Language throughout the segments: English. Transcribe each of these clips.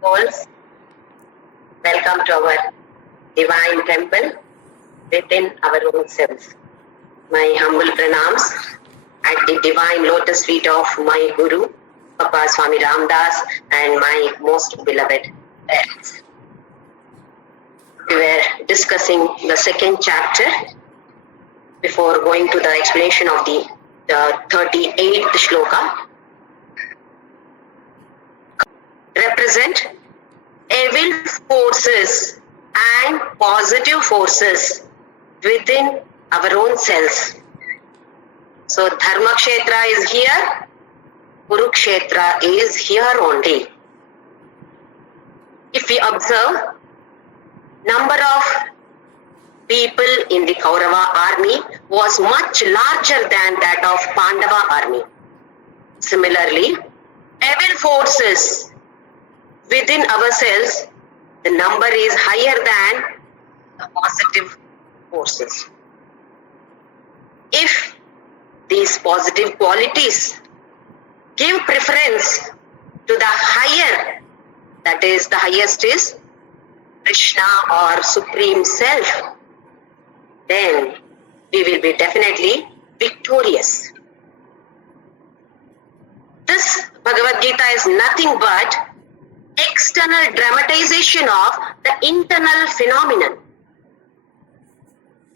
souls, welcome to our divine temple within our own self. My humble pranams at the divine lotus feet of my Guru, Papa Swami Ramdas, and my most beloved parents. We were discussing the second chapter before going to the explanation of the 38th shloka. Represent evil forces and positive forces within our own selves. So Dharma Kshetra is here, Kurukshetra is here only. If we observe, number of people in the Kaurava army was much larger than that of Pandava army. Similarly, evil forces within ourselves, the number is higher than the positive forces. If these positive qualities give preference to the higher, that is the highest is Krishna or Supreme Self, then we will be definitely victorious. This Bhagavadgita is nothing but external dramatization of the internal phenomenon.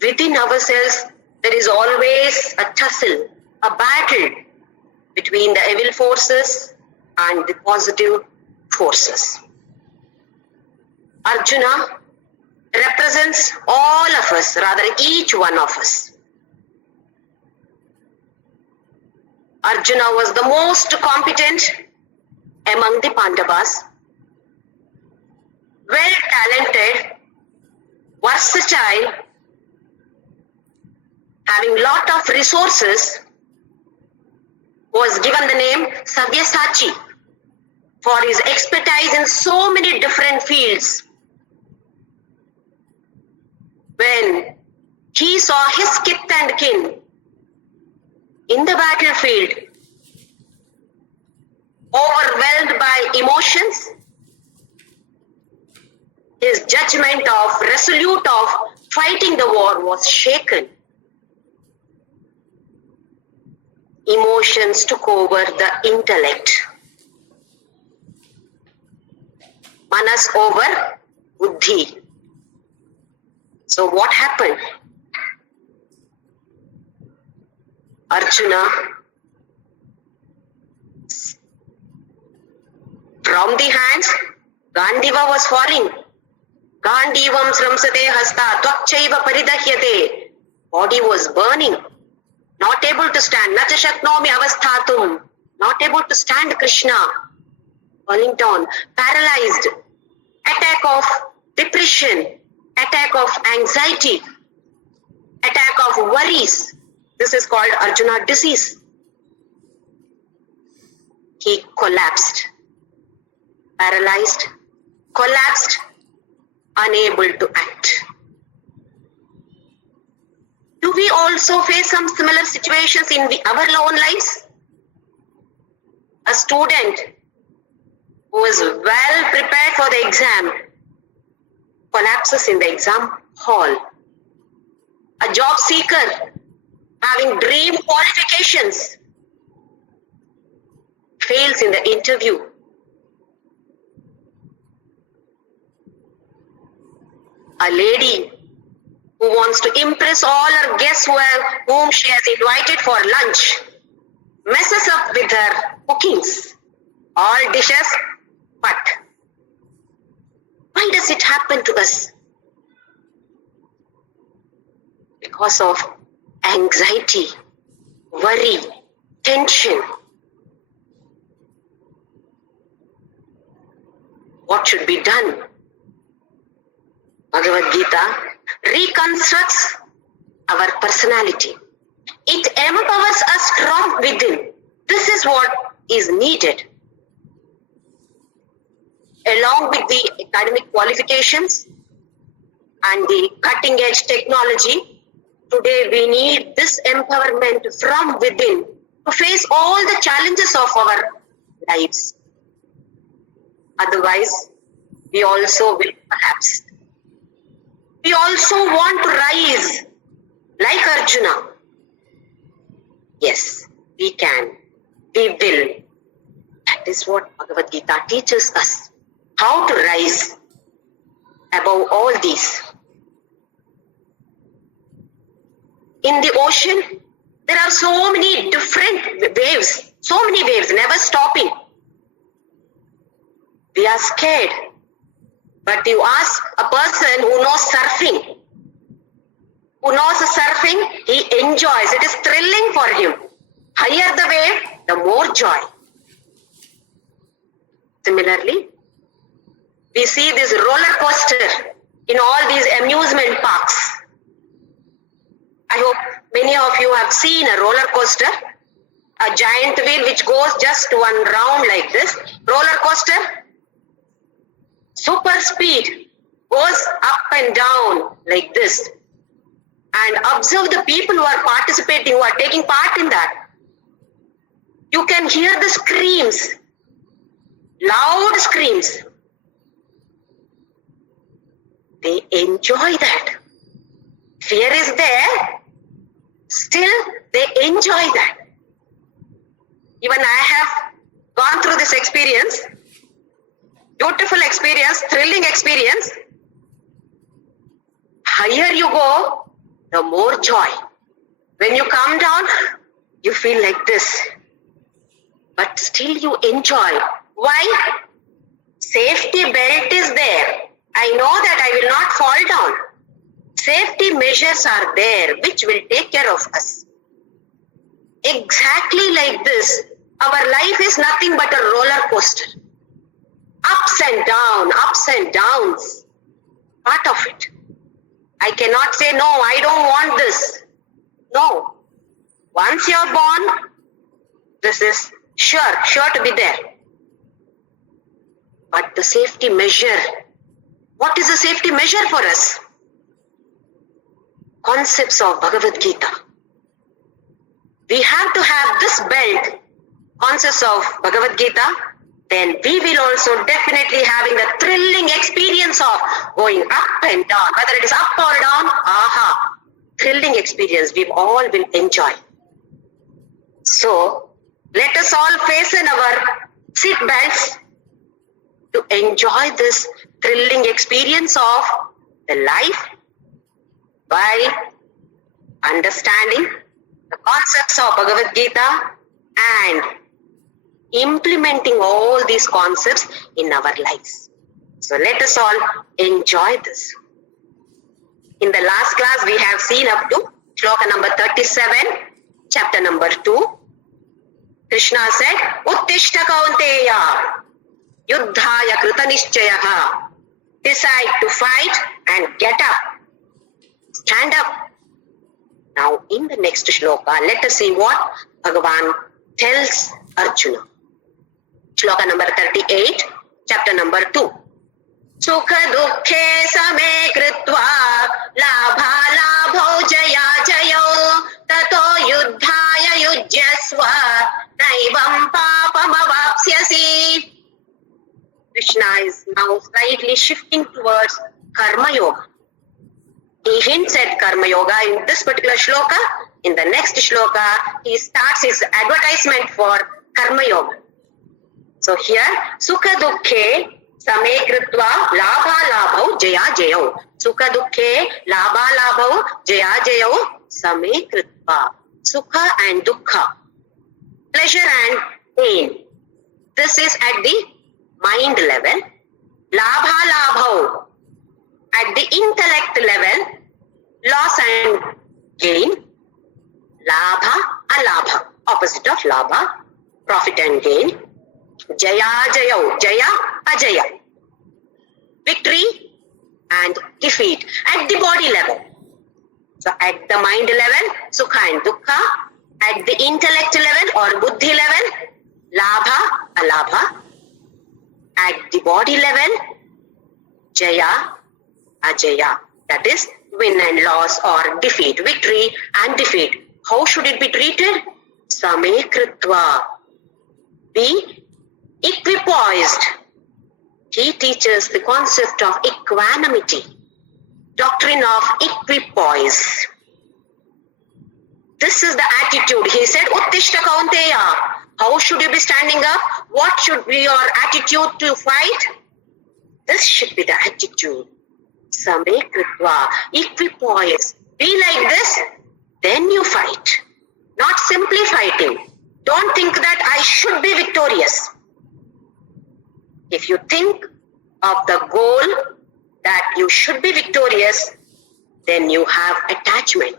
Within ourselves, there is always a tussle, a battle between the evil forces and the positive forces. Arjuna represents all of us, rather each one of us. Arjuna was the most competent among the Pandavas, well-talented, versatile, having lot of resources, was given the name Sabyasachi for his expertise in so many different fields. When he saw his kith and kin in the battlefield, overwhelmed by emotions, his judgment of resolute of fighting the war was shaken. Emotions took over the intellect. Manas over buddhi. So what happened? Arjuna, from the hands, Gandiva was falling. Gandivam sramsate hasta tvakchaiva paridahyate. Body was burning. Not able to stand. Nacha shaknomi avasthatum. Not able to stand Krishna. Falling down. Paralyzed. Attack of depression. Attack of anxiety. Attack of worries. This is called Arjuna disease. He collapsed. Paralyzed. Collapsed. Unable to act. Do we also face some similar situations in our own lives? A student who is well prepared for the exam collapses in the exam hall. A job seeker having dream qualifications fails in the interview. A lady who wants to impress all her guests whom she has invited for lunch messes up with her cookings. All dishes, but why does it happen to us? Because of anxiety, worry, tension. What should be done? Bhagavad-gita reconstructs our personality. It empowers us from within. This is what is needed. Along with the academic qualifications and the cutting edge technology, today we need this empowerment from within to face all the challenges of our lives. Otherwise, we also will collapse. We also want to rise like Arjuna. Yes, we can. We will. That is what Bhagavad-gita teaches us. How to rise above all these. In the ocean, there are so many different waves. So many waves, never stopping. We are scared. But you ask a person who knows surfing. He enjoys. It is thrilling for him. Higher the wave, the more joy. Similarly, we see this roller coaster in all these amusement parks. I hope many of you have seen a roller coaster, a giant wheel which goes just one round like this. Roller coaster, super speed, goes up and down like this. And observe the people who are participating, who are taking part in that. You can hear the screams, loud screams. They enjoy that. Fear is there, still they enjoy that. Even I have gone through this experience, beautiful experience, thrilling experience. Higher you go, the more joy. When you come down, you feel like this. But still you enjoy. Why? Safety belt is there. I know that I will not fall down. Safety measures are there which will take care of us. Exactly like this, our life is nothing but a roller coaster. Ups and downs. Part of it. I cannot say, no, I don't want this. No. Once you're born, this is sure to be there. But the safety measure, what is the safety measure for us? Concepts of Bhagavad-gita. We have to have this belt, concepts of Bhagavad-gita, then we will also definitely having the thrilling experience of going up and down. Whether it is up or down, thrilling experience we all will enjoy. So, let us all fasten our seat belts to enjoy this thrilling experience of the life by understanding the concepts of Bhagavad-gita and implementing all these concepts in our lives. So let us all enjoy this. In the last class, we have seen up to Shloka number 37, chapter number 2. Krishna said, Uttishta Kaunteya, Yuddhaya Krita Nishchayaha. Decide to fight and get up. Stand up. Now in the next shloka, let us see what Bhagavan tells Arjuna. Shloka number 38, chapter number 2. Sukha dukhe same kritva labha labho jaya jayo tato yuddhaya yujyasva naivam papam avapsyasi. Krishna is now slightly shifting towards Karma Yoga. He hints at Karma Yoga in this particular shloka. In the next shloka, he starts his advertisement for Karma Yoga. So here, Sukha Dukhe Same Kritva Labha Labhau Jaya Jayau. Sukha Dukhe Labha Labhau Jaya Jayau Same Kritva. Sukha and Dukkha. Pleasure and pain. This is at the mind level. Labha Labhau. At the intellect level, loss and gain. Labha, alabha, opposite of labha, profit and gain. Jaya, jayau, jaya, ajaya. Victory and defeat at the body level. So at the mind level, sukha and dukkha. At the intellect level or buddhi level, labha, alabha. At the body level, jaya, ajaya. That is win and loss or defeat, victory and defeat. How should it be treated? Same kritva. Be equipoised. He teaches the concept of equanimity, doctrine of equipoise. This is the attitude. He said, Uttishta Kaunteya. How should you be standing up? What should be your attitude to fight? This should be the attitude. Same kritva, equipoise. Be like this, then you fight. Not simply fighting. Don't think that I should be victorious. If you think of the goal that you should be victorious, then you have attachment.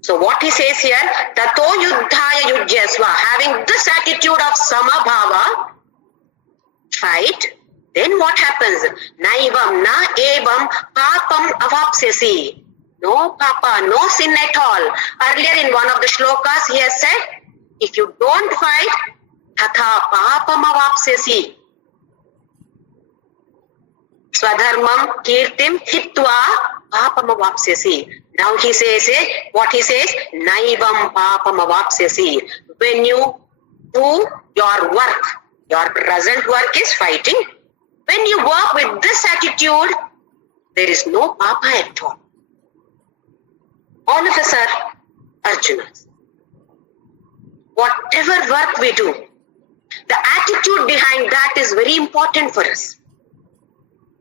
So what he says here, tato yuddhaya yujyasva, having this attitude of samabhava, fight, then what happens? Naivam na evam papam avapsyasi. No papa, no sin at all. Earlier in one of the shlokas he has said, if you don't fight, tatha papam avapsyasi. Swadharmam kirtim hitva papam avapsyasi. Now he says, what he says? Naivam papam avapsyasi. When you do your work, your present work is fighting. When you work with this attitude, there is no papa at all. All of us are Arjunas. Whatever work we do, the attitude behind that is very important for us.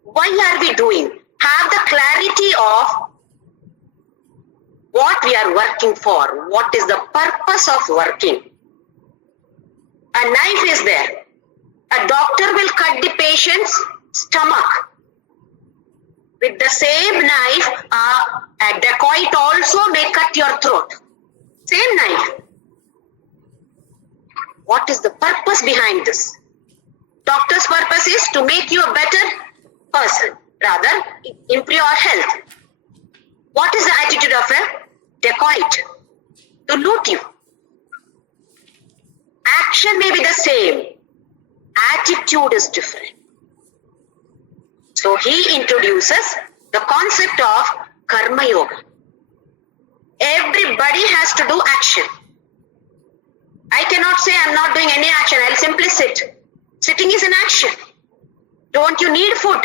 Why are we doing? Have the clarity of what we are working for. What is the purpose of working? A knife is there. A doctor will cut the patient's stomach. With the same knife, a dacoit also may cut your throat. Same knife. What is the purpose behind this? Doctor's purpose is to make you a better person, rather improve your health. What is the attitude of a dacoit? To loot you. Action may be the same. Attitude is different. So he introduces the concept of karma yoga. Everybody has to do action. I cannot say I'm not doing any action. I'll simply sit. Sitting is an action. Don't you need food?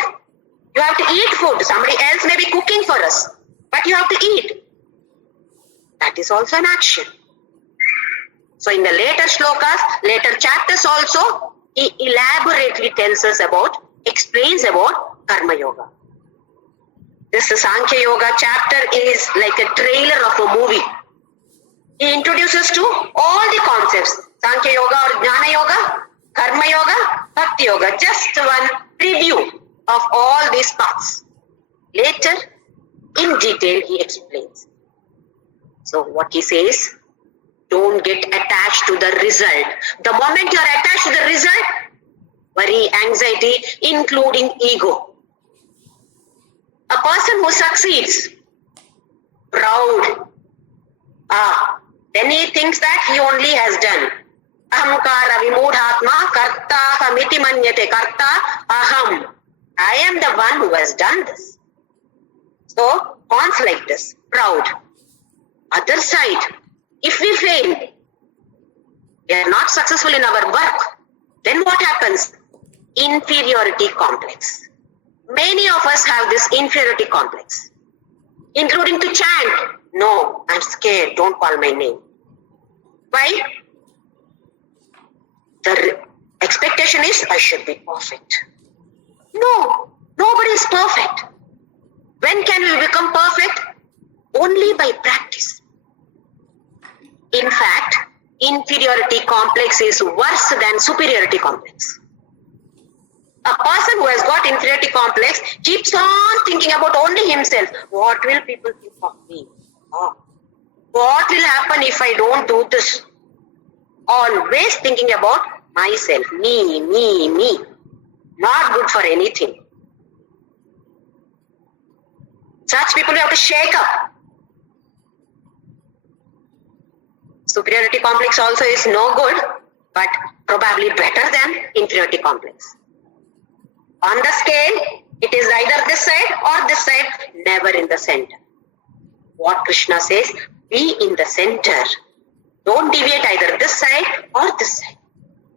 You have to eat food. Somebody else may be cooking for us, but you have to eat. That is also an action. So in the later shlokas, later chapters also, he elaborately tells us about, explains about karma yoga. This Sankhya Yoga chapter is like a trailer of a movie. He introduces to all the concepts. Sankhya Yoga or Jnana Yoga, Karma Yoga, Bhakti Yoga. Just one preview of all these paths. Later, in detail, he explains. So what he says, don't get attached to the result. The moment you are attached to the result, worry, anxiety, including ego. A person who succeeds, proud, then he thinks that he only has done. Ahamkara vimudhatma karta hamiti manyate karta aham. I am the one who has done this. So, cons like this, proud. Other side, if we fail, we are not successful in our work, then what happens? Inferiority complex. Many of us have this inferiority complex, including to chant. No, I'm scared, don't call my name. Why? The expectation is I should be perfect. No, nobody is perfect. When can we become perfect? Only by practice. In fact, inferiority complex is worse than superiority complex. A person who has got inferiority complex keeps on thinking about only himself. What will people think of me? What will happen if I don't do this? Always thinking about myself. Me. Not good for anything. Such people we have to shake up. Superiority complex also is no good, but probably better than inferiority complex. On the scale, it is either this side or this side, never in the center. What Krishna says, be in the center. Don't deviate either this side or this side.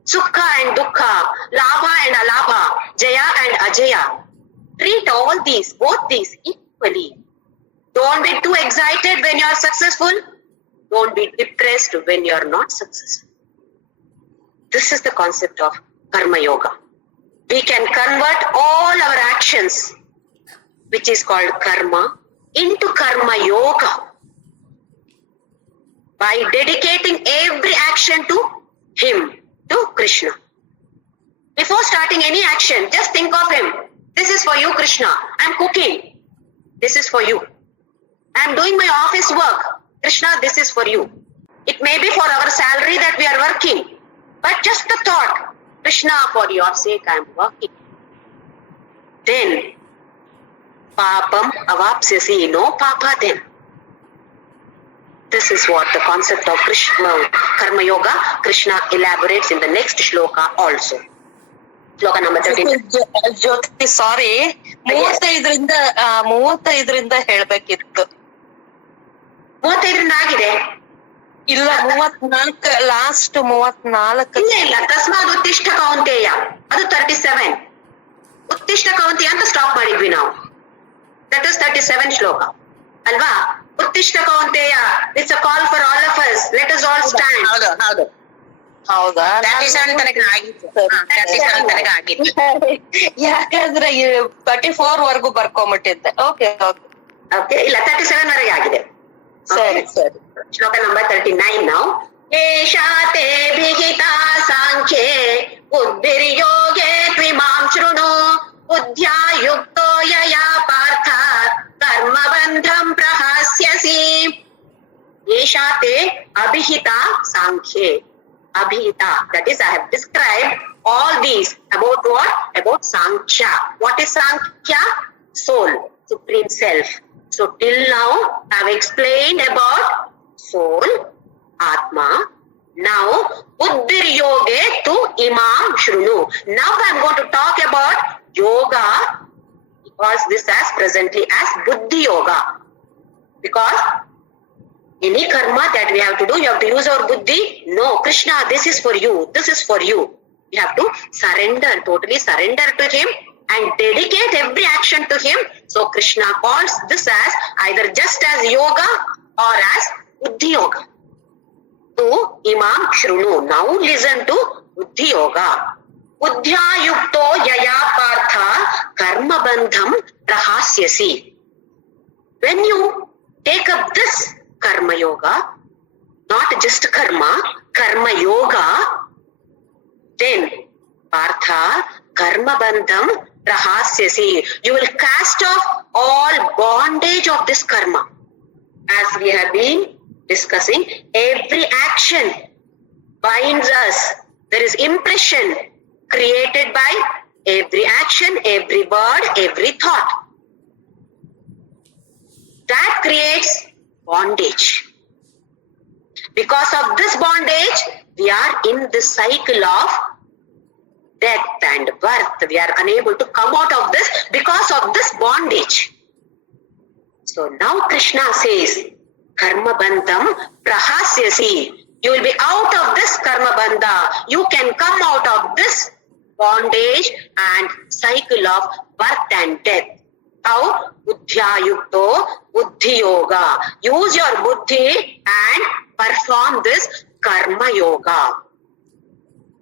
Sukha and Dukkha, Labha and Alabha, Jaya and Ajaya. Treat all these, both these equally. Don't be too excited when you are successful. Don't be depressed when you are not successful. This is the concept of Karma Yoga. We can convert all our actions, which is called karma, into Karma Yoga by dedicating every action to Him, to Krishna. Before starting any action, just think of Him. This is for you, Krishna. I am cooking. This is for you. I am doing my office work. Krishna, this is for you. It may be for our salary that we are working, but just the thought, Krishna, for your sake I am working. Then, papam avapsyasi, no papa then. This is what the concept of Krishna, Karma Yoga, Krishna elaborates in the next shloka also. Shloka number 13. Jyothi, sorry, 35ರಿಂದ ಹೇಳ್ಬೇಕಿತ್ತು. 35ರಿಂದ ಆಗಿದೆ. ಇಲ್ಲ 34, last 34. ಇಲ್ಲ ತಸ್ಮಾದ್ ಉತ್ತಿಷ್ಠ ಕೌಂತೆಯ, ಅದು 37. ಉತ್ತಿಷ್ಠ ಕೌಂತೆಯ ಅಂತ stop ಮಾಡಿದ್ವಿ ನಾವು. That is 37 ಶ್ಲೋಕ ಅಲ್ವಾ? ಉತ್ತಿಷ್ಠ ಕೌಂತೆಯ, it's a call for all of us. Let us all stand. ಹೌದಾ? 37 ತನಕ ಆಗಿತ್ತು. ಯಾಕಂದ್ರೆ 34 ವರ್ಗು ಬರ್ಕೊಂಬಿಟ್ಟಿದ್ದೆ. ಓಕೆ ಇಲ್ಲ 37 ವರೆಗೆ ಆಗಿದೆ. ಸರಿ. Shloka number 39 now. Eshate bhigita sankhye buddhiryoge tvimam shrunu buddhya yukto yaya partha karma bandham prahasyasi. Eshate abhihita sankhye. Abhihita, that is I have described all these about what? About Sankhya. What is Sankhya? Soul, supreme self. So till now I have explained about soul, Atma. Now, Buddhir Yoge tu Imam Shrunu. Now I am going to talk about Yoga, because this as presently as Buddhi Yoga. Because any karma that we have to do, you have to use our Buddhi. No, Krishna, this is for you. This is for you. You have to surrender, totally surrender to Him and dedicate every action to Him. So Krishna calls this as either just as yoga or as Buddhi Yoga. To Imam Shrunu. Now listen to Buddhi Yoga. Buddhya yukto yaya partha karma bandham prahasyasi. When you take up this Karma Yoga, not just karma, Karma Yoga, then partha karma bandham prahasyasi. You will cast off all bondage of this karma. As we have been discussing, every action binds us. There is impression created by every action, every word, every thought. That creates bondage. Because of this bondage, we are in this cycle of death and birth. We are unable to come out of this because of this bondage. So now Krishna says, Karma bandham prahasyasi. You will be out of this karma bandha. You can come out of this bondage and cycle of birth and death. How? Buddhya yukto buddhi yoga. Use your buddhi and perform this karma yoga.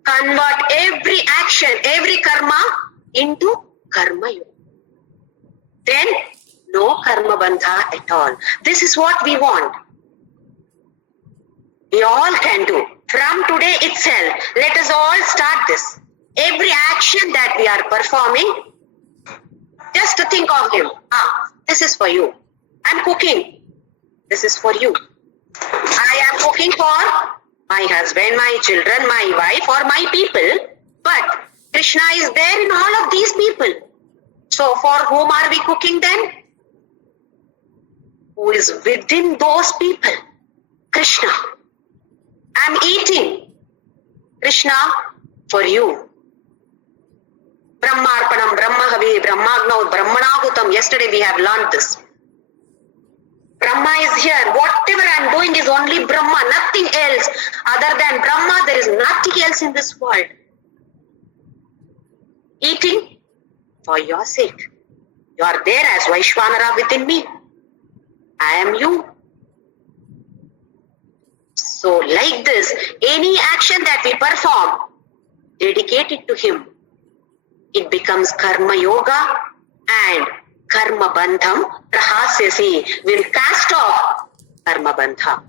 Convert every action, every karma into karma yoga. Then no karma bandha at all. This is what we want. We all can do. From today itself, let us all start this. Every action that we are performing, just to think of Him. This is for you. I am cooking. This is for you. I am cooking for my husband, my children, my wife, or my people. But Krishna is there in all of these people. So for whom are we cooking then? Who is within those people? Krishna. I am eating. Krishna, for you. Brahmarpanam, Brahmahavi, Brahmagnav, Brahmanahutam. Yesterday we have learned this. Brahma Brahma is here. Whatever I am doing is only Brahma, nothing else. Other than Brahma, there is nothing else in this world. Eating for your sake. You are there as Vaishvanara within me. I am you. So like this, any action that we perform, dedicate it to Him. It becomes Karma Yoga, and Karma Bandham Prahasyasi will cast off Karma Bandha.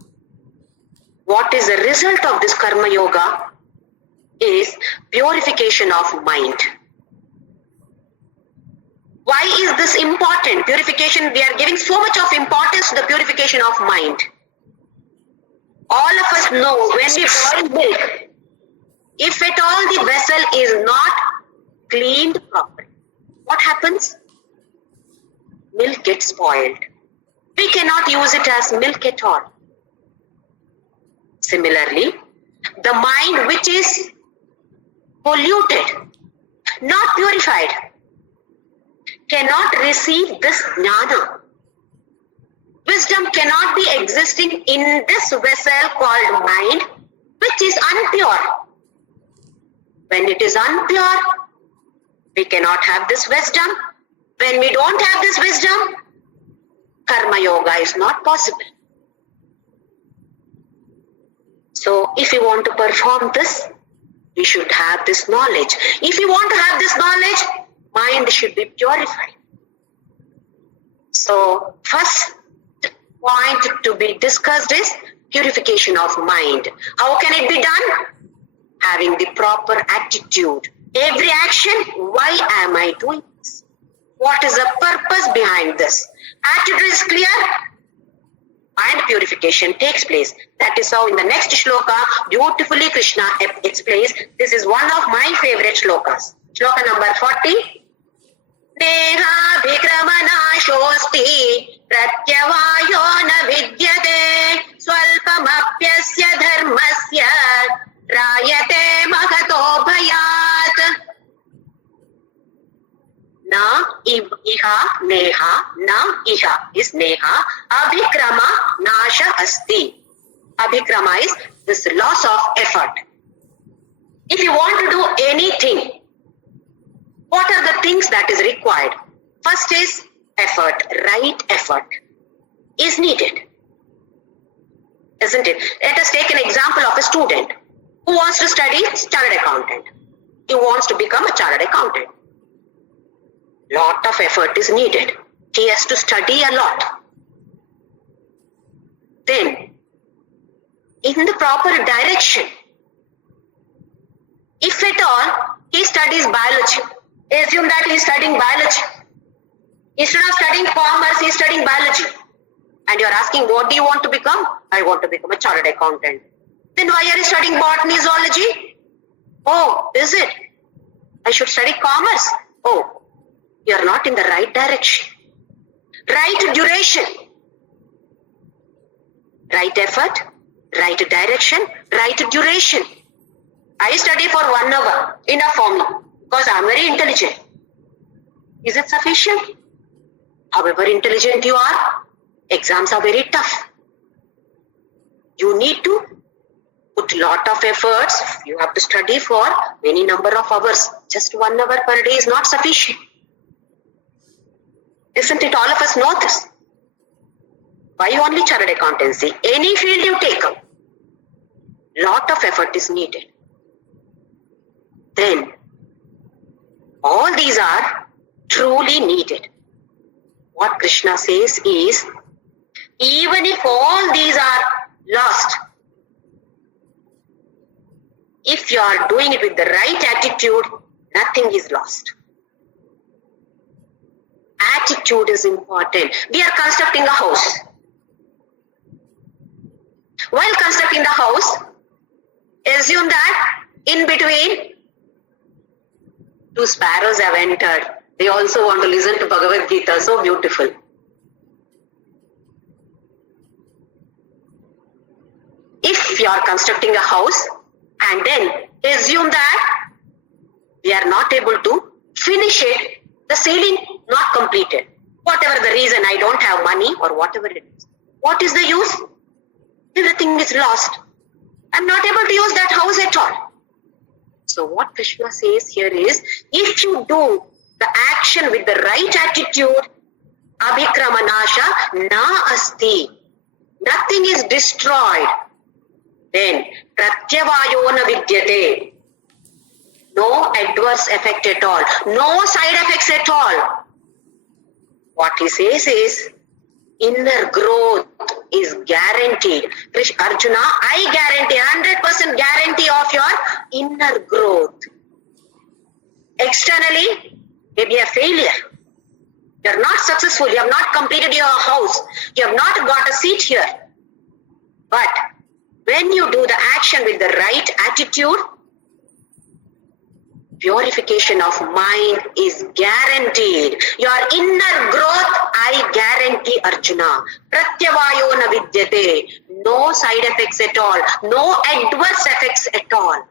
What is the result of this Karma Yoga? Is purification of mind. Why is this important? Purification, we are giving so much of importance to the purification of mind. All of us know when we boil milk, if at all the vessel is not cleaned properly, what happens? Milk gets spoiled. We cannot use it as milk at all. Similarly, the mind which is polluted, not purified, cannot receive this jnana. Wisdom cannot be existing in this vessel called mind, which is unpure. When it is unpure, we cannot have this wisdom. When we don't have this wisdom, Karma Yoga is not possible. So if you want to perform this, we should have this knowledge. If you want to have this knowledge, mind should be purified. So first point to be discussed is purification of mind. How can it be done? Having the proper attitude. Every action, why am I doing this? What is the purpose behind this? Attitude is clear, and purification takes place. That is how in the next shloka, beautifully Krishna explains. This is one of my favorite shlokas. Shloka number 40. Neha bhikramana shosti pratyavayo na vidyate swalpamapyasya dharmasya rayate mahato bhayat. Na iha neha, na iha is neha, abhikrama nasha asti. Abhikrama is this loss of effort. If you want to do anything, what are the things that is required? First is effort, right effort is needed. Isn't it? Let us take an example of a student who wants to study chartered accountant. He wants to become a chartered accountant. Lot of effort is needed. He has to study a lot. Then, in the proper direction, if at all he studies biology, assume that he is studying biology. Instead of studying commerce, he is studying biology. And you are asking, what do you want to become? I want to become a chartered accountant. Then why are you studying botany, zoology? Oh, is it? I should study commerce. Oh, you are not in the right direction. Right duration. Right effort, right direction, right duration. I study for 1 hour, enough for me, because I am very intelligent. Is it sufficient? However intelligent you are, exams are very tough. You need to put lot of efforts. You have to study for many number of hours. Just 1 hour per day is not sufficient. Isn't it? All of us know this. Why only chartered accountancy? Any field you take up, lot of effort is needed. Then, all these are truly needed. What Krishna says is, even if all these are lost, if you are doing it with the right attitude, nothing is lost. Attitude is important. We are constructing a house. While constructing the house, assume that in between 2 sparrows have entered. They also want to listen to Bhagavadgita. So beautiful. If you are constructing a house and then assume that we are not able to finish it, the ceiling not completed. Whatever the reason, I don't have money or whatever it is. What is the use? Everything is lost. I'm not able to use that house at all. So what Krishna says here is, if you do the action with the right attitude, abhikramanasha na asti, nothing is destroyed, then pratyavayo na vidyate, no adverse effect at all, no side effects at all. What he says is, inner growth is guaranteed. Arjuna, I guarantee, 100% guarantee of your inner growth. Externally, maybe a failure. You are not successful. You have not completed your house. You have not got a seat here. But when you do the action with the right attitude, purification of mind is guaranteed. Your inner growth, I guarantee, Arjuna. Pratyavayo na vidyate. No side effects at all. No adverse effects at all.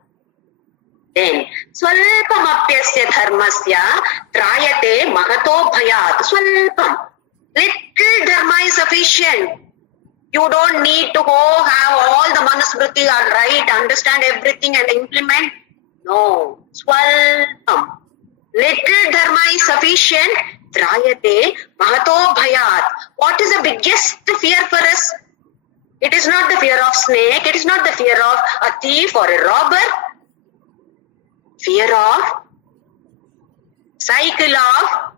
Then, swalpamapyasya dharmasya trayate mahato bhayat. Swalpam. Little dharma is sufficient. You don't need to go have all the manusmriti are right, understand everything and implement. No. Swalpam. Little dharma is sufficient. Trayate mahato bhayat. What is the biggest fear for us? It is not the fear of snake. It is not the fear of a thief or a robber. Fear of cycle of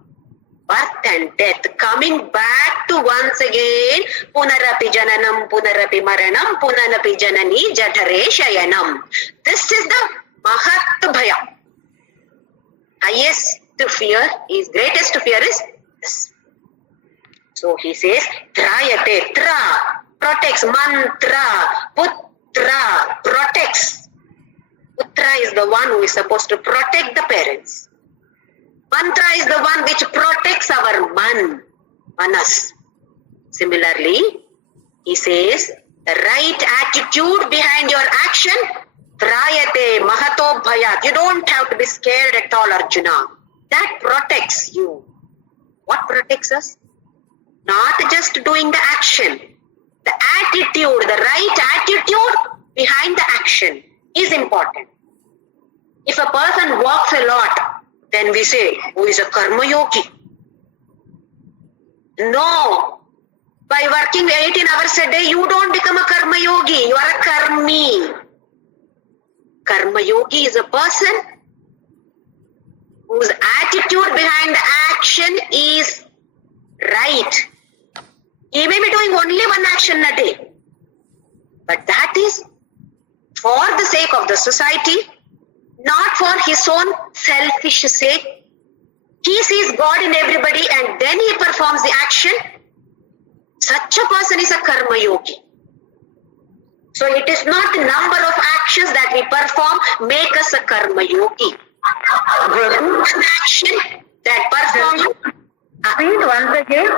birth and death. Coming back to once again. Punarapi jananam, punarapi maranam, punarapi janani jatare shayanam. This is the mahat bhaya. Highest fear is, greatest fear is this. So he says, trayate, tra, protects, mantra, putra, protects. Putra is the one who is supposed to protect the parents. Mantra is the one which protects our manas. Similarly, he says, the right attitude behind your action, trayate mahato bhayat. You don't have to be scared at all, Arjuna. That protects you. What protects us? Not just doing the action. The attitude, the right attitude behind the action is important. If a person walks a lot, then we say, who is a karma yogi? No. By working 18 hours a day, you don't become a karma yogi. You are a karmi. Karma yogi is a person whose attitude behind the action is right. He may be doing only one action a day, but that is for the sake of the society, not for his own selfish sake. He sees God in everybody and then he performs the action. Such a person is a karma yogi. So it is not the number of actions that we perform make us a karma yogi. One action that performs. Read once again.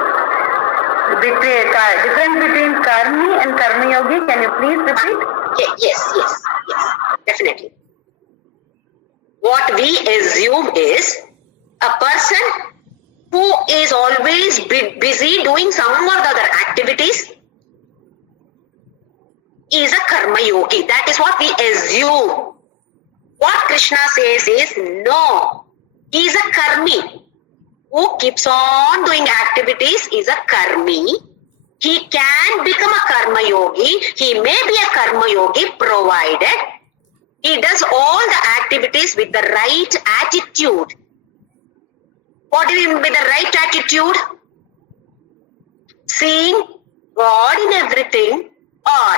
Difference between karmi and karma yogi. Can you please repeat? Yes, definitely. What we assume is a person who is always busy doing some or the other activities is a karma yogi. That is what we assume. What Krishna says is, no, he is a karmi. Who keeps on doing activities is a karmi. He can become a karma yogi. He may be a karma yogi provided he does all the activities with the right attitude. What do you mean by the right attitude? Seeing God in everything, or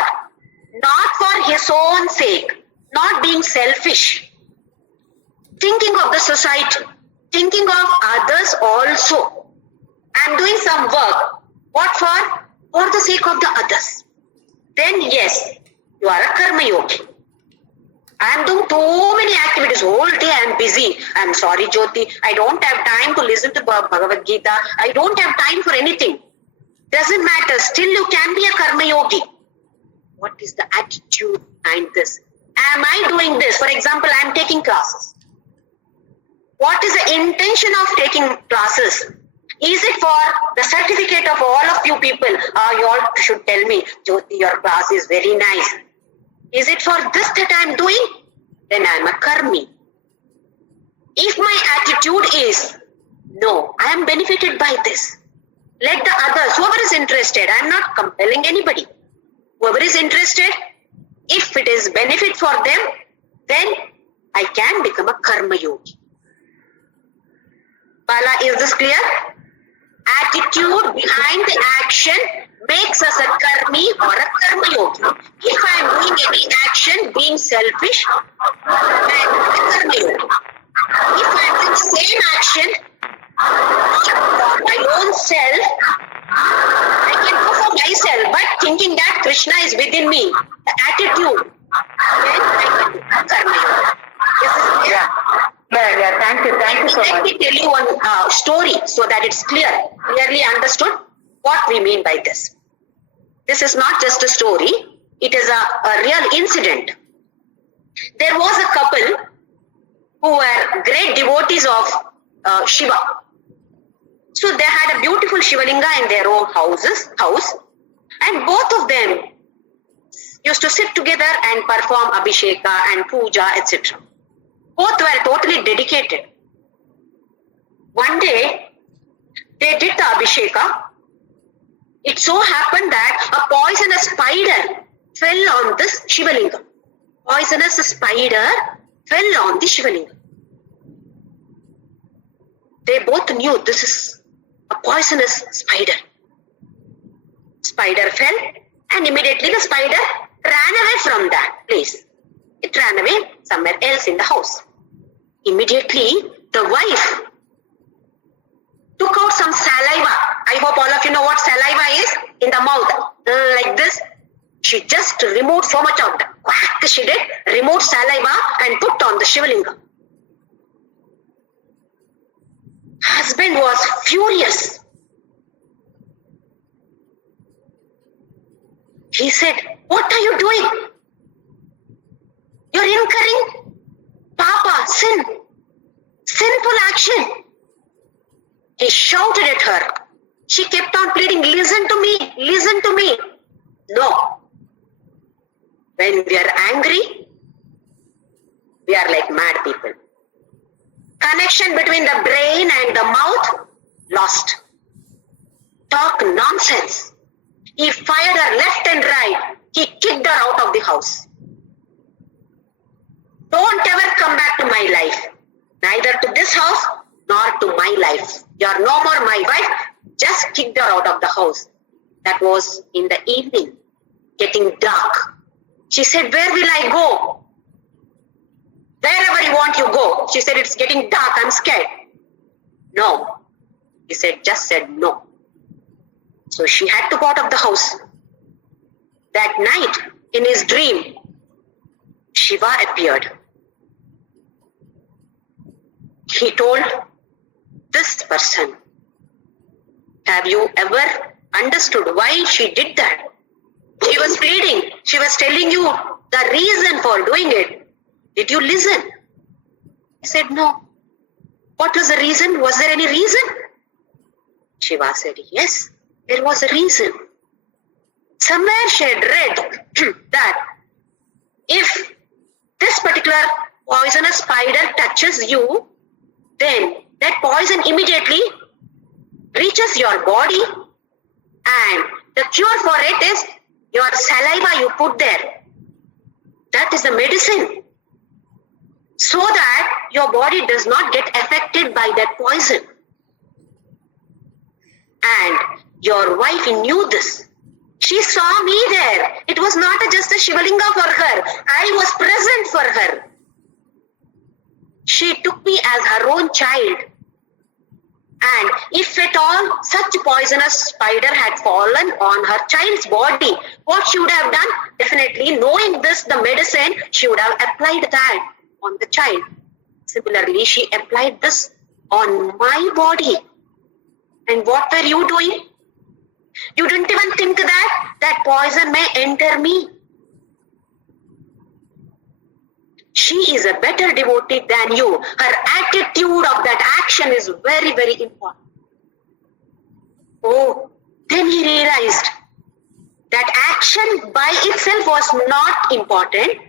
not for his own sake, not being selfish, thinking of the society, thinking of others also. I'm doing some work. What for? For the sake of the others. Then yes, you are a karma yogi. I am doing too many activities. Whole day I am busy. I am sorry, Jyoti. I don't have time to listen to Bhagavadgita. I don't have time for anything. Doesn't matter. Still you can be a karma yogi. What is the attitude behind this? Am I doing this? For example, I am taking classes. What is the intention of taking classes? Is it for the certificate of all of you people? You all should tell me, Jyoti, your class is very nice. Is it for this that I am doing? Then I am a karmi. If my attitude is, no, I am benefited by this. Let the others, whoever is interested, I am not compelling anybody. Whoever is interested, if it is benefit for them, then I can become a karma yogi. Bala, is this clear? Attitude behind the action makes us a karmi or a karma yogi. If I am doing any action being selfish, I am a karma yogi. If I am doing the same action for my own self, I can go for myself, but thinking that Krishna is within me, the attitude, then I can do a karma yogi. Is this clear? Yeah, thank you so Let much. me tell you one story so that it's clearly understood what we mean by this. This is not just a story, it is a real incident. There was a couple who were great devotees of Shiva. So they had a beautiful Shivalinga in their own house, and both of them used to sit together and perform abhisheka and puja, etc. Both were totally dedicated. One day, they did the abhisheka. It so happened that a poisonous spider fell on this Shivalinga. Poisonous spider fell on the Shivalinga. They both knew this is a poisonous spider. Spider fell, and immediately the spider ran away from that place. It ran away somewhere else in the house. Immediately, the wife took out some saliva. I hope all of you know what saliva is in the mouth. Like this. She just removed so much of the quack she did, removed saliva and put on the Shivalinga. Husband was furious. He said, "What are you doing? You're incurring papa, sinful action." He shouted at her. She kept on pleading, "Listen to me, listen to me." No. When we are angry, we are like mad people. Connection between the brain and the mouth lost. Talk nonsense. He fired her left and right. He kicked her out of the house. Don't ever come back to my life. Neither to this house nor to my life. You are no more my wife. Just kicked her out of the house. That was in the evening, getting dark. She said, "Where will I go?" "Wherever you want, you go." She said, "It's getting dark, I'm scared." "No." He said no. So she had to go out of the house. That night, in his dream, Shiva appeared. He told this person, "Have you ever understood why she did that?" She was pleading. She was telling you the reason for doing it. Did you listen? He said, "No." "What was the reason? Was there any reason?" Shiva said, "Yes, there was a reason." Somewhere she had read that if this particular poisonous spider touches you, then that poison immediately reaches your body, and the cure for it is your saliva you put there. That is the medicine. So that your body does not get affected by that poison. And your wife knew this. She saw me there. It was not just a Shivalinga for her. I was present for her. She took me as her own child. And if at all such poisonous spider had fallen on her child's body, what she would have done? Definitely, knowing this, the medicine, she would have applied that on the child. Similarly, she applied this on my body. And what were you doing? You didn't even think that poison may enter me. She is a better devotee than you. Her attitude of that action is very, very important. Oh, then he realized that action by itself was not important.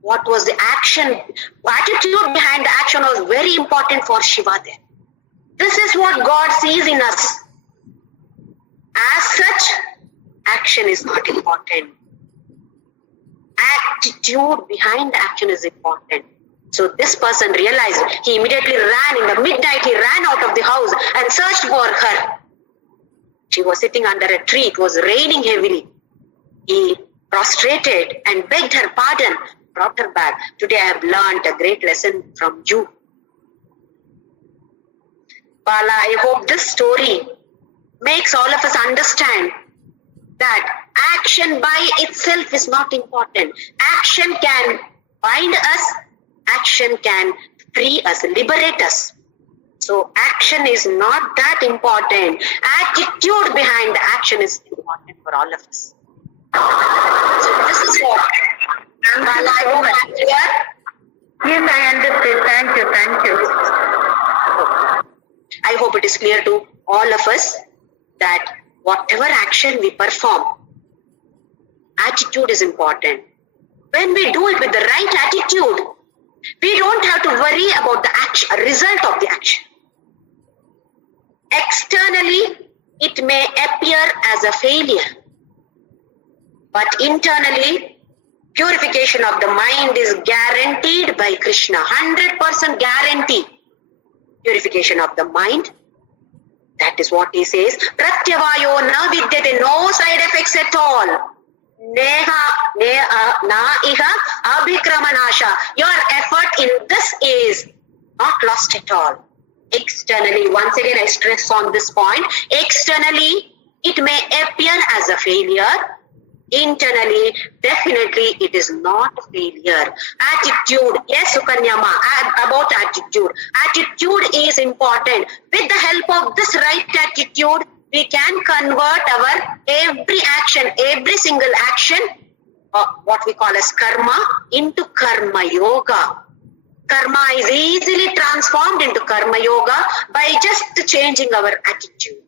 What was the action? Attitude behind the action was very important for Shiva then. This is what God sees in us. As such, action is not important. Attitude behind the action is important. So this person realized, he immediately ran in the midnight, he ran out of the house and searched for her. She was sitting under a tree, it was raining heavily. He prostrated and begged her pardon, brought her back. Today I have learned a great lesson from you. Bala, I hope this story makes all of us understand that action by itself is not important. Action can bind us, action can free us, liberate us. So action is not that important. Attitude behind the action is important for all of us. So this is what. Bala, I hope I'm clear. Yes, I understood. Thank you. Thank you. I hope it is clear to all of us that whatever action we perform, attitude is important. When we do it with the right attitude, we don't have to worry about the action, result of the action. Externally, it may appear as a failure, but internally, purification of the mind is guaranteed by Krishna. 100% guarantee. Purification of the mind. That is what he says. Pratyavayo na vidyate, no side effects at all. Na iha abhikramanasha. Your effort in this is not lost at all. Externally, once again I stress on this point, externally it may appear as a failure. Internally, definitely it is not a failure. Attitude, yes Sukanyama, about attitude. Attitude is important. With the help of this right attitude, we can convert our every action, every single action, what we call as karma, into karma yoga. Karma is easily transformed into karma yoga by just changing our attitude.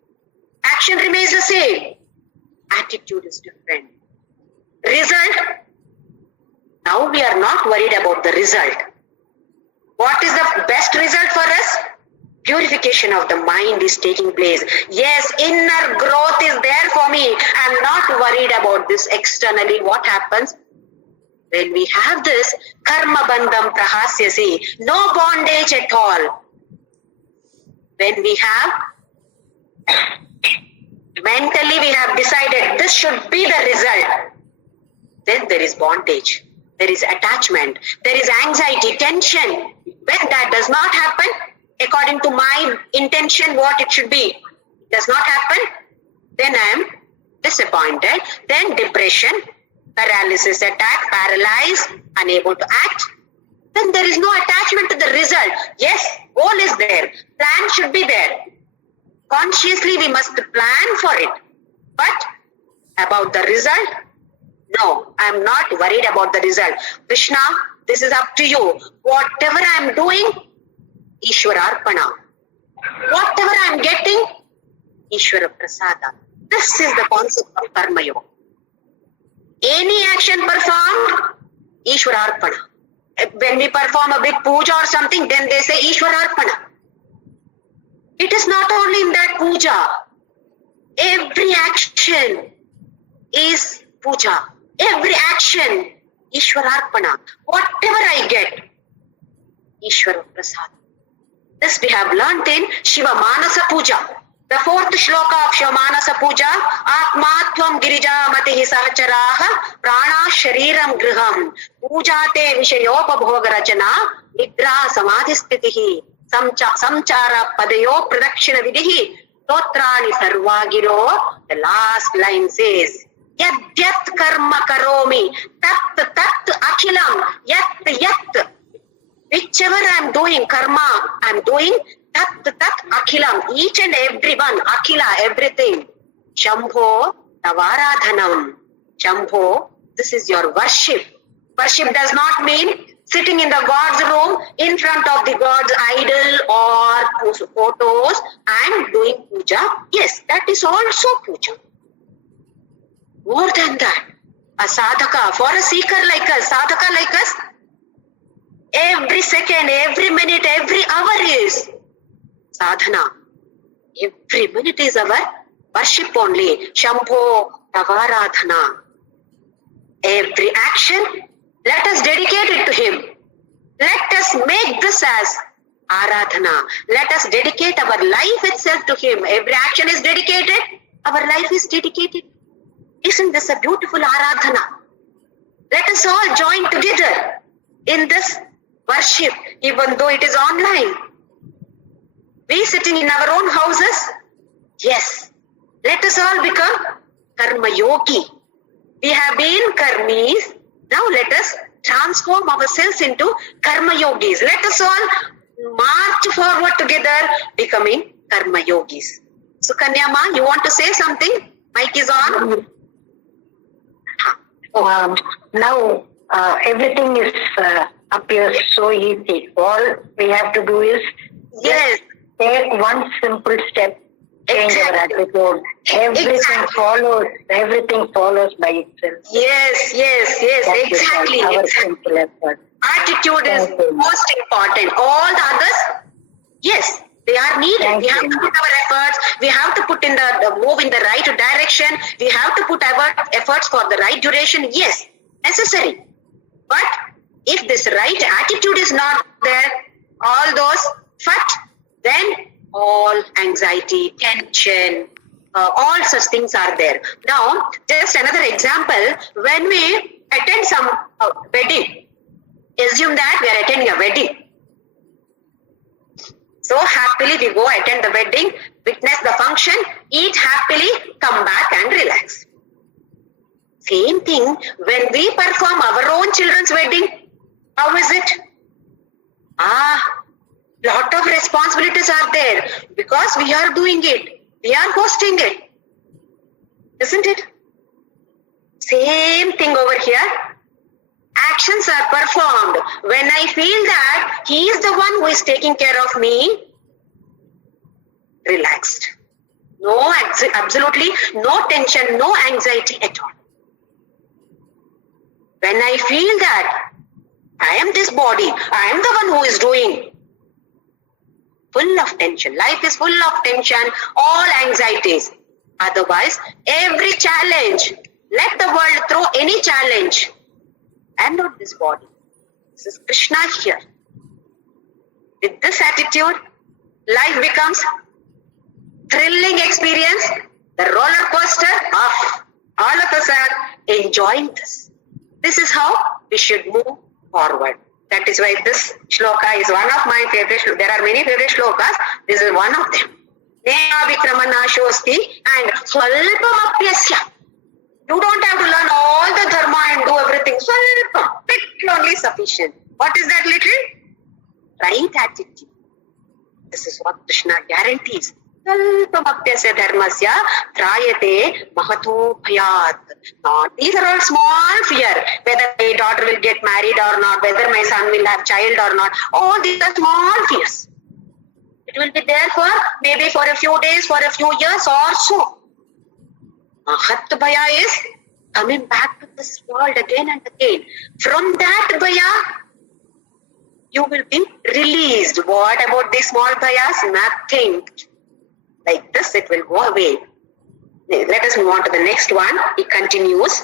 Action remains the same. Attitude is different. Result, now we are not worried about the result. What is the best result for us? Purification of the mind is taking place. Yes, inner growth is there for me. I am not worried about this externally. What happens? When we have this, karma bandham prahasyasi, no bondage at all. When we have, mentally we have decided this should be the result. Then there is bondage, there is attachment, there is anxiety, tension. When that does not happen, according to my intention, what it should be, does not happen, then I am disappointed. Then depression, paralysis attack, paralyzed, unable to act. Then there is no attachment to the result. Yes, goal is there, plan should be there. Consciously we must plan for it. But about the result, no, I am not worried about the result. Krishna, this is up to you. Whatever I am doing, Ishwara Arpana. Whatever I am getting, Ishwara Prasada. This is the concept of Karma Yoga. Any action performed, Ishwara Arpana. When we perform a big puja or something, then they say Ishwara Arpana. It is not only in that puja. Every action is puja. Every action, Ishwararpana. Whatever I get, Ishwara Prasad. This we have learnt in Shiva Manasa Puja. The fourth shloka of Shiva Manasa Puja, Atmatvam Girija Matihi Sahacharaha Prana Shariram Griham Pujate Vishayopabhoga Rachana Nidra Samadhistitihi Samchara Padayo Pradakshina Vidihi Totrani Sarvagiro. The last line says, Yat karma karomi, tat akhilam, yat. Whichever I am doing, karma I am doing, tat akhilam, each and every one, akhila, everything. Shambho tavaradhanam. Shambho, this is your worship. Worship does not mean sitting in the God's room in front of the God's idol or photos and doing puja. Yes, that is also puja. More than that, a sadhaka, for a seeker like us, sadhaka like us, every second, every minute, every hour is sadhana. Every minute is our worship only. Shambho Tavaradhana. Every action, let us dedicate it to Him. Let us make this as Aradhana. Let us dedicate our life itself to Him. Every action is dedicated. Our life is dedicated. Isn't this a beautiful Aradhana? Let us all join together in this worship, even though it is online. We sitting in our own houses? Yes. Let us all become Karma Yogi. We have been Karmis. Now let us transform ourselves into Karma Yogis. Let us all march forward together, becoming Karma Yogis. So Kanyama, you want to say something? Mic is on. Now everything is appears so easy. All we have to do is Yes. take one simple step, change our attitude. Everything follows by itself. Yes, exactly. Our simple effort. Attitude is most important. All the others, yes, they are needed. We have to put our efforts. We have to put in the move in the right direction. We have to put our efforts for the right duration. Yes, necessary. But if this right attitude is not there, all those fat, then all anxiety, tension, all such things are there. Now, just another example. When we attend some wedding, assume that we are attending a wedding. So happily we go attend the wedding, witness the function, eat happily, come back and relax. Same thing when we perform our own children's wedding. How is it? Lot of responsibilities are there because we are doing it. We are hosting it. Isn't it? Same thing over here. Actions are performed when I feel that He is the one who is taking care of me. Relaxed. No, absolutely no tension, no anxiety at all. When I feel that I am this body, I am the one who is doing, full of tension. Life is full of tension, all anxieties. Otherwise, every challenge, let the world throw any challenge. I am not this body. This is Krishna here. With this attitude, life becomes thrilling experience. The roller coaster of all of us are enjoying this. This is how we should move forward. That is why this shloka is one of my favorite. There are many favorite shlokas. This is one of them. Neha vikramanashosti and swalpamapyasya. You don't have to learn all the dharma and do everything. Swalpam, little only sufficient. What is that little? Right attitude. This is what Krishna guarantees. Swalpamapyasya dharmasya trayate mahato bhayat. These are all small fear. Whether my daughter will get married or not, whether my son will have child or not. All these are small fears. It will be there for maybe for a few days, for a few years or so. Mahat bhaya is coming back to this world again and again. From that bhaya, you will be released. What about these small bhayas? Nothing. Like this, it will go away. Let us move on to the next one. He continues.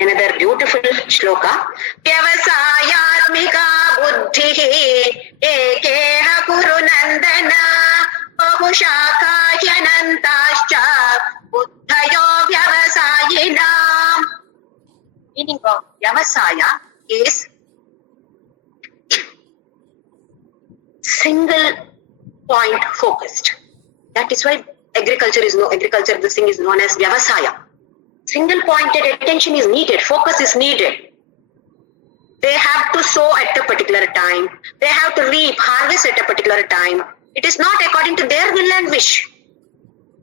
Another beautiful shloka. Vyavasayatmika buddhihi ekeha kuru nandana bahushakahyanantascha buddhayo vyavasayinam. Meaning of vyavasaya is single point focused. That is why agriculture, this thing is known as vyavasaya. Single pointed attention is needed, focus is needed. They have to sow at a particular time. They have to reap, harvest at a particular time. It is not according to their will and wish.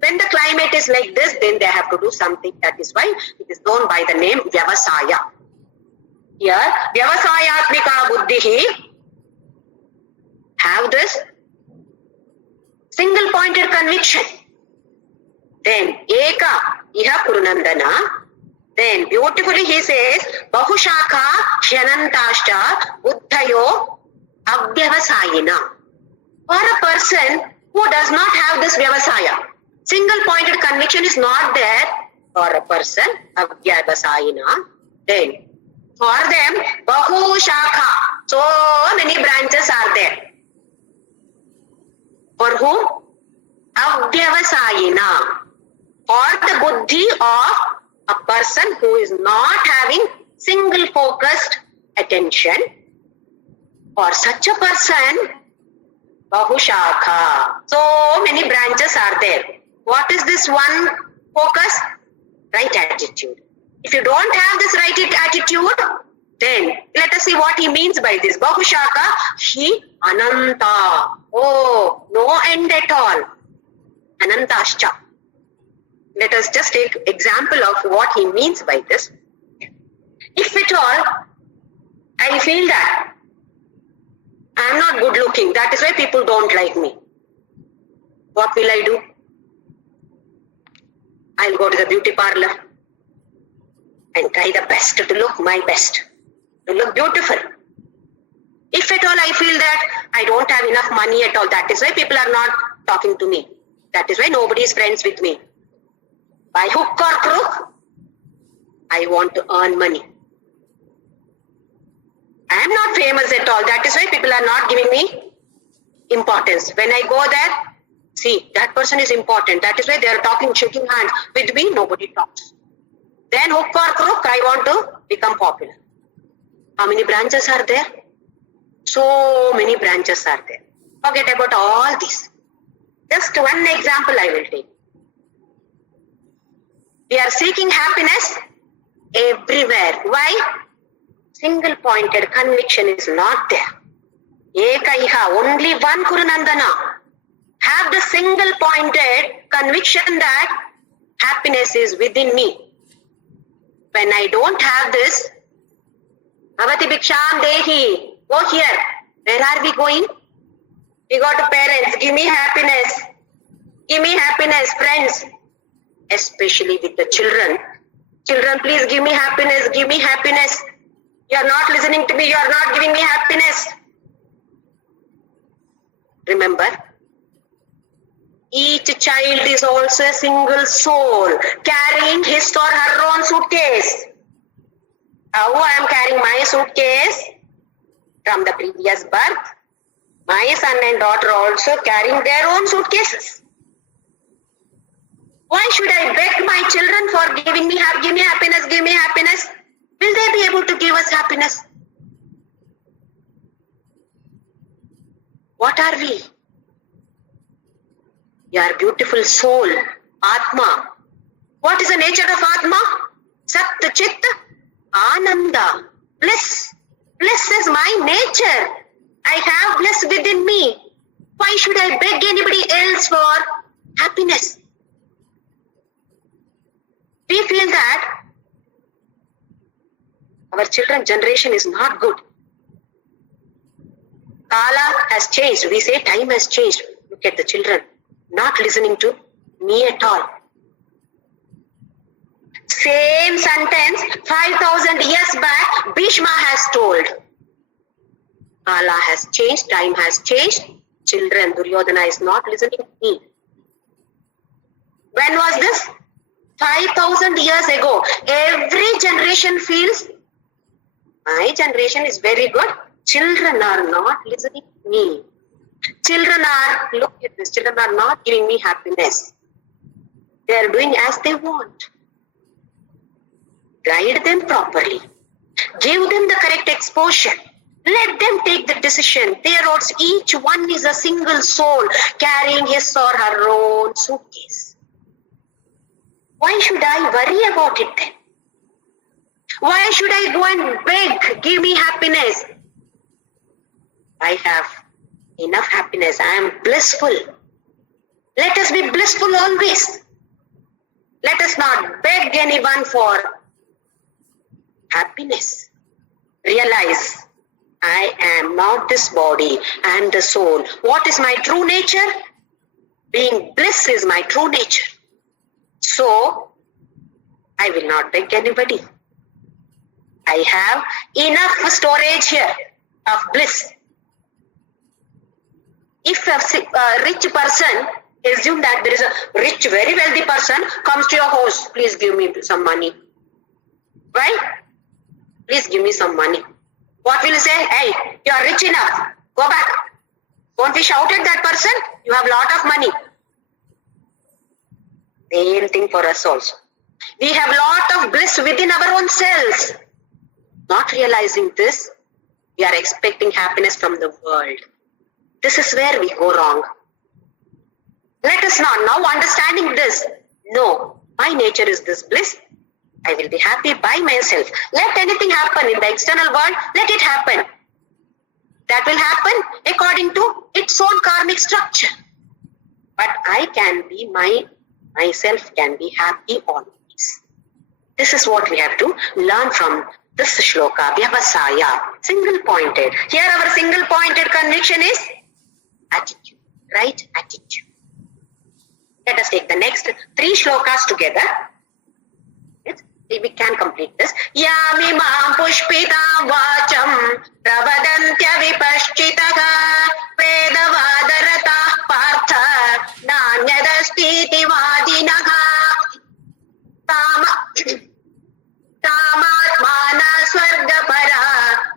When the climate is like this, then they have to do something. That is why it is known by the name Vyavasaya. Here, Vyavasayatmika Buddhihi have this single pointed conviction. Then Eka Iha Kurunandana. Then beautifully he says Bahushaka Shyanantashta Buddhayo Avyavasayina. For a person who does not have this Vyavasaya, single pointed conviction is not there for a person Avyavasayina. Then for them Bahushaka, so many branches are there. For whom? Avyavasayina. For the buddhi of a person who is not having single focused attention. For such a person, Bahushaka. So many branches are there. What is this one focus? Right attitude. If you don't have this right attitude, then let us see what he means by this. Bahushaka, he ananta. Oh, no end at all. Anantascha. Let us just take example of what he means by this. If at all, I feel that I am not good looking, that is why people don't like me. What will I do? I'll go to the beauty parlor and try the best to look my best, to look beautiful. If at all I feel that I don't have enough money at all, that is why people are not talking to me. That is why nobody is friends with me. By hook or crook, I want to earn money. I am not famous at all. That is why people are not giving me importance. When I go there, see, that person is important. That is why they are talking, shaking hands. With me, nobody talks. Then hook or crook, I want to become popular. How many branches are there? So many branches are there. Forget about all this. Just one example I will take. We are seeking happiness everywhere. Why? Single pointed conviction is not there. Ekaiha, only one Kurunandana. Have the single pointed conviction that happiness is within me. When I don't have this, Bhavati Bhiksham Dehi, go here. Where are we going? We go to parents, give me happiness. Give me happiness, friends. Especially with the children. Children, please give me happiness, give me happiness. You are not listening to me, you are not giving me happiness. Remember, each child is also a single soul, carrying his or her own suitcase. How I am carrying my suitcase from the previous birth. My son and daughter also carrying their own suitcases. Why should I beg my children for giving me give me happiness, give me happiness? Will they be able to give us happiness? What are we? We are beautiful soul, Atma. What is the nature of Atma? Sat, Chit, Ananda, bliss. Bliss is my nature. I have bliss within me. Why should I beg anybody else for happiness? We feel that our children's generation is not good. Kala has changed. We say time has changed. Look at the children not listening to me at all. Same sentence 5,000 years back Bhishma has told. Kala has changed. Time has changed. Children, Duryodhana is not listening to me. When was this? 5,000 years ago. Every generation feels my generation is very good. Children are not listening to me. Children are, look at this, children are not giving me happiness. They are doing as they want. Guide them properly. Give them the correct exposure. Let them take the decision. Thereof, each one is a single soul carrying his or her own suitcase. Why should I worry about it then? Why should I go and beg, give me happiness? I have enough happiness. I am blissful. Let us be blissful always. Let us not beg anyone for happiness. Realize, I am not this body and the soul. What is my true nature? Being bliss is my true nature. So, I will not beg anybody. I have enough storage here of bliss. If a rich person, assume that there is a rich, very wealthy person, comes to your house, please give me some money. Right? Please give me some money. What will you say? Hey, you are rich enough. Go back. Won't we shout at that person? You have lot of money. Same thing for us also. We have lot of bliss within our own selves. Not realizing this, we are expecting happiness from the world. This is where we go wrong. Let us not, now understanding this, no, my nature is this bliss. I will be happy by myself. Let anything happen in the external world, let it happen. That will happen according to its own karmic structure. But I can be myself can be happy always. This is what we have to learn from this shloka, Vyavasaya, single pointed. Here our single pointed conviction is attitude, right attitude. Let us take the next 3 shlokas together. Yes, we can complete this. Yamimam pushpitam vacham pravadantya vipaschitaha vedavadarata partha nanyadastiti vadinaha tamatmana swargapara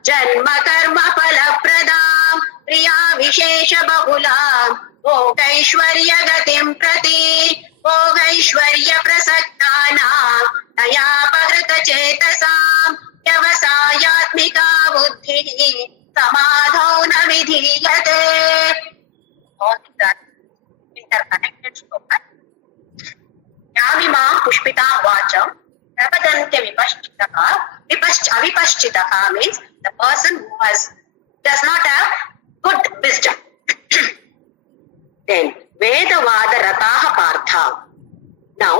janma karma falapradam priya vishesha bahulam भोगैश्वर्य गतिं प्रति भोगैश्वर्य प्रसक्तानां दयापहृत चेतसां व्यवसायात्मिका बुद्धिः समाधौ न विधीयते. All these are interconnected shlokas. यामिमां पुष्पितां वाचं प्रवदन्त्य विपश्चितः means the person who does not have good wisdom. Then Vedavada Rataha Partha. Now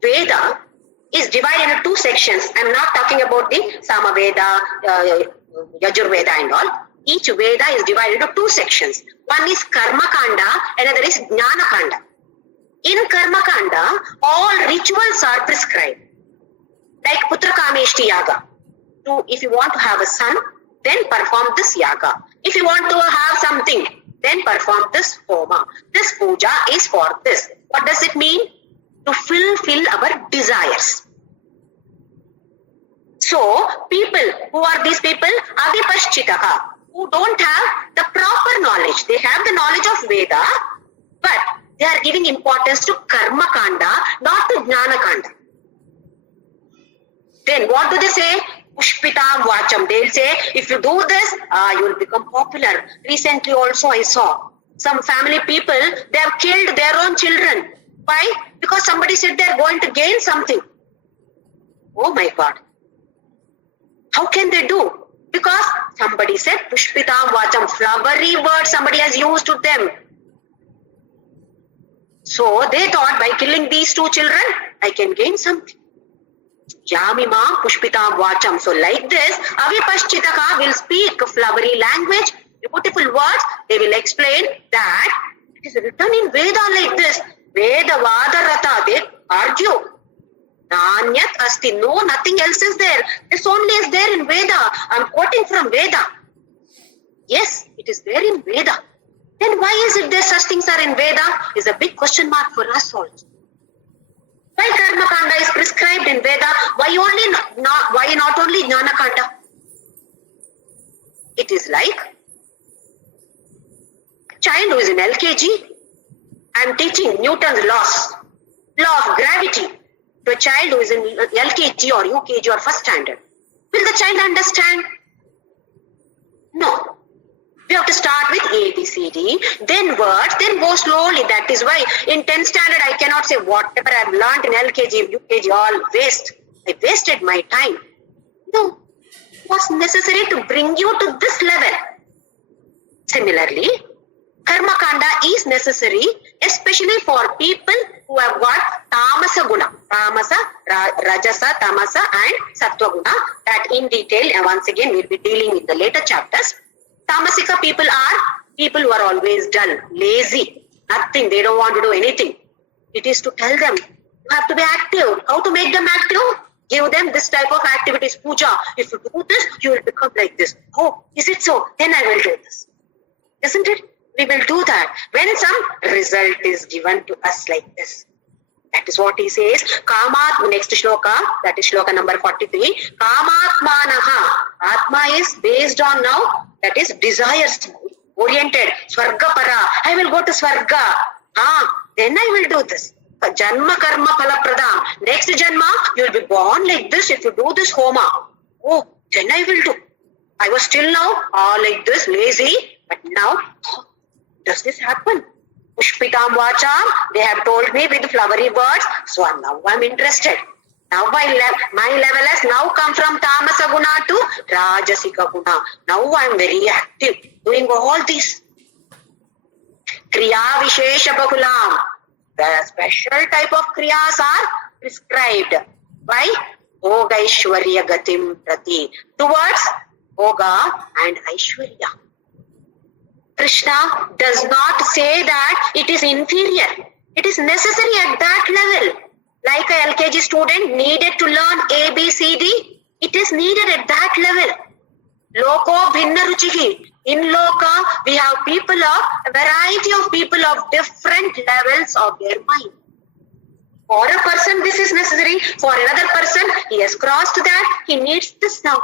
Veda is divided into 2 sections. I am not talking about the Samaveda, Yajurveda and all. Each Veda is divided into 2 sections. One is Karma Kanda, another is Jnana Kanda. In Karma Kanda, all rituals are prescribed. Like Putra Kameshti Yaga. If you want to have a son, then perform this yaga. If you want to have something, then perform this homa. This puja is for this. What does it mean? To fulfill our desires. So, people, who are these people? Avipashchitaha, who don't have the proper knowledge. They have the knowledge of Veda, but they are giving importance to Karma Kanda, not to Jnana Kanda. Then what do they say? Pushpitam Vacham. They'll say, if you do this, you will become popular. Recently also I saw some family people, they have killed their own children. Why? Because somebody said they are going to gain something. Oh my God. How can they do? Because somebody said Pushpitam Vacham, flowery word somebody has used to them. So they thought by killing these 2 children, I can gain something. Yamimam Pushpitam Vacham. So like this, Avipashchitaka will speak flowery language, beautiful words. They will explain that it is written in Veda like this. Veda Vada Rata. They argue. Nanyat Asti. No, nothing else is there. This only is there in Veda. I am quoting from Veda. Yes, it is there in Veda. Then why is it there such things are in Veda? Is a big question mark for us also. Why Karma Kanda is prescribed in Veda? Why not only Jnana Kanda? It is like a child who is in LKG. I am teaching Newton's law of gravity to a child who is in LKG or UKG or first standard. Will the child understand? No. We have to start with A, B, C, D, then words, then go slowly. That is why in 10th standard I cannot say whatever I have learned in LKG, UKG, all waste. I wasted my time. No. It was necessary to bring you to this level. Similarly, Karma kanda is necessary, especially for people who have got tamasa guna, tamasa, rajasa, tamasa and sattva guna. That in detail, and once again we'll be dealing in the later chapters. Tamasika people are people who are always dull, lazy, nothing, they don't want to do anything. It is to tell them, you have to be active. How to make them active? Give them this type of activities. Puja, if you do this, you will become like this. Oh, is it so? Then I will do this. Isn't it? We will do that when some result is given to us like this. That is what he says. Kamat, next shloka, that is shloka number 43. Kamatmanaha. Atma is based on now, that is desires oriented. Swarga para. I will go to Swarga. Then I will do this. Janma karma phala pradam. Next janma, you will be born like this if you do this homa. Oh, then I will do. I was still now like this, lazy, but now, does this happen? Pushpitam vacham, they have told me with flowery words, so now I'm interested. Now my level has now come from tamasa guna to rajasika guna. Now I'm very active, doing all this. Kriya vishesha bahulam. The special type of kriyas are prescribed by Bhoga Aishwarya Gatim Prati, towards Bhoga and Aishwarya. Krishna does not say that it is inferior. It is necessary at that level. Like a LKG student needed to learn A, B, C, D, it is needed at that level. Loko bhinna ruchihi. In Loka, we have people of, a variety of people of different levels of their mind. For a person, this is necessary. For another person, he has crossed that, he needs this now.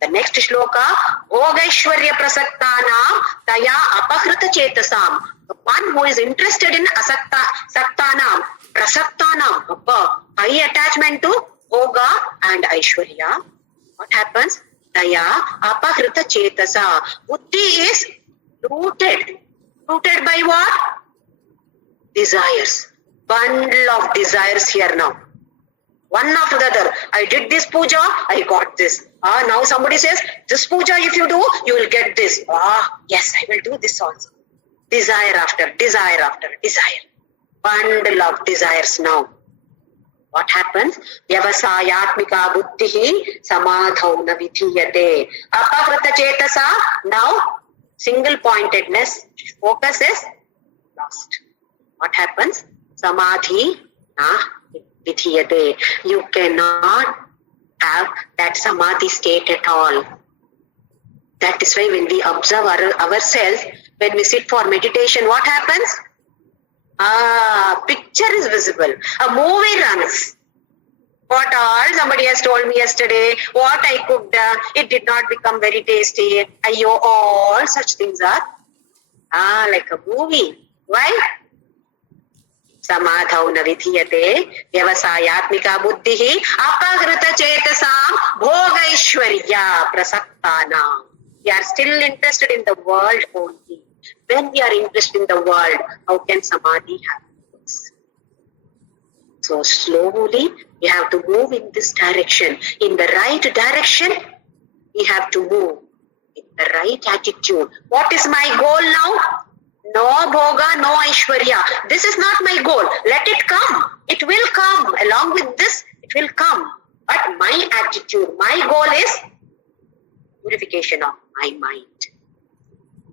The next shloka, Bhogaishwarya prasaktanam taya apahrita chetasam. The one who is interested in saktanam, prasaktanam, high attachment to Bhoga and Aishwarya. What happens? Taya apahrita chetasa. Buddhi is rooted. Rooted by what? Desires. Bundle of desires here now. One after the other. I did this puja, I got this. Now somebody says, this puja if you do, you will get this. Yes, I will do this also. Desire after desire after desire. Bundle of desires now. What happens? Vyavasayatmika buddhihi samadhau na vidhiyate. Apahrita chetasa, now single pointedness, focus is lost. What happens? Samadhi na vidhiyate. You cannot have that samadhi state at all. That is why when we observe ourselves, when we sit for meditation, what happens? Picture is visible. A movie runs. What all somebody has told me yesterday, what I cooked, it did not become very tasty. All such things are like a movie. Why? Samadhau na vidhiyate vyavasayatmika buddhihi apahrita chetasam bhogaishwarya prasaktanam. We are still interested in the world only. When we are interested in the world, how can samadhi happen? So slowly, we have to move in this direction. In the right direction, we have to move. In the right attitude. What is my goal now? No bhoga, no aishwarya. This is not my goal. Let it come. It will come. Along with this, it will come. But my attitude, my goal is purification of my mind.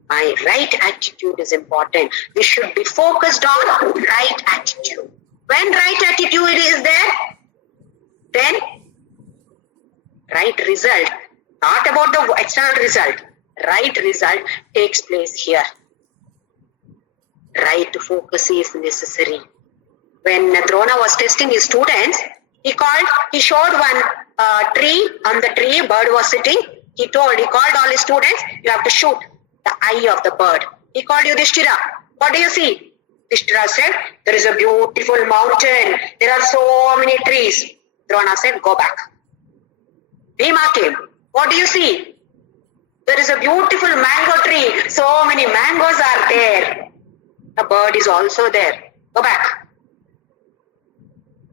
My right attitude is important. We should be focused on right attitude. When right attitude is there, then right result, not about the external result, right result takes place here. Right focus is necessary. When Drona was testing his students, he showed one tree. On the tree, a bird was sitting. He called all his students, you have to shoot the eye of the bird. He called Yudhishthira. What do you see? Yudhishthira said, there is a beautiful mountain. There are so many trees. Drona said, go back. Bhima came. What do you see? There is a beautiful mango tree. So many mangoes are there. The bird is also there. Go back.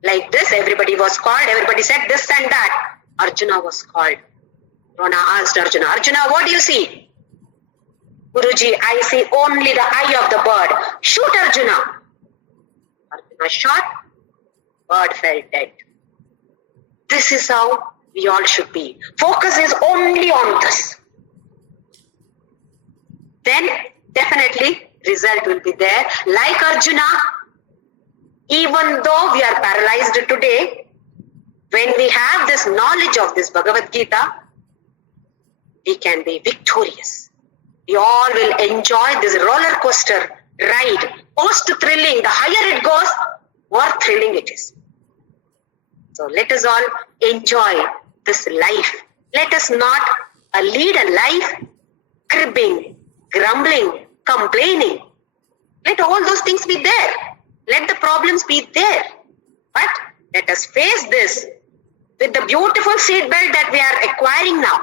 Like this, everybody was called. Everybody said this and that. Arjuna was called. Drona asked Arjuna, Arjuna, what do you see? Guruji, I see only the eye of the bird. Shoot Arjuna. Arjuna shot, bird fell dead. This is how we all should be. Focus is only on this. Then definitely result will be there. Like Arjuna, even though we are paralyzed today, when we have this knowledge of this Bhagavad-gita, we can be victorious. We all will enjoy this roller coaster ride. Most thrilling, the higher it goes, more thrilling it is. So let us all enjoy this life. Let us not lead a life cribbing, grumbling, complaining. Let all those things be there. Let the problems be there. But let us face this with the beautiful seatbelt that we are acquiring now.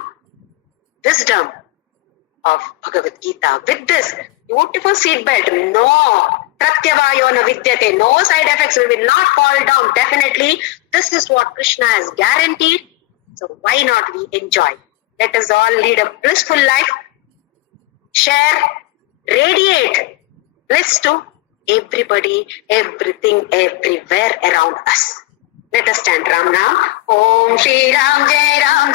Wisdom of Bhagavad Gita. With this beautiful seatbelt, no pratyavayo na vidyate, no side effects, we will not fall down. Definitely, this is what Krishna has guaranteed. So why not we enjoy? Let us all lead a blissful life. Share, radiate bliss to everybody, everything, everywhere around us. Let us stand Ram Nam. Om Shri Ram Jai Ram Jai.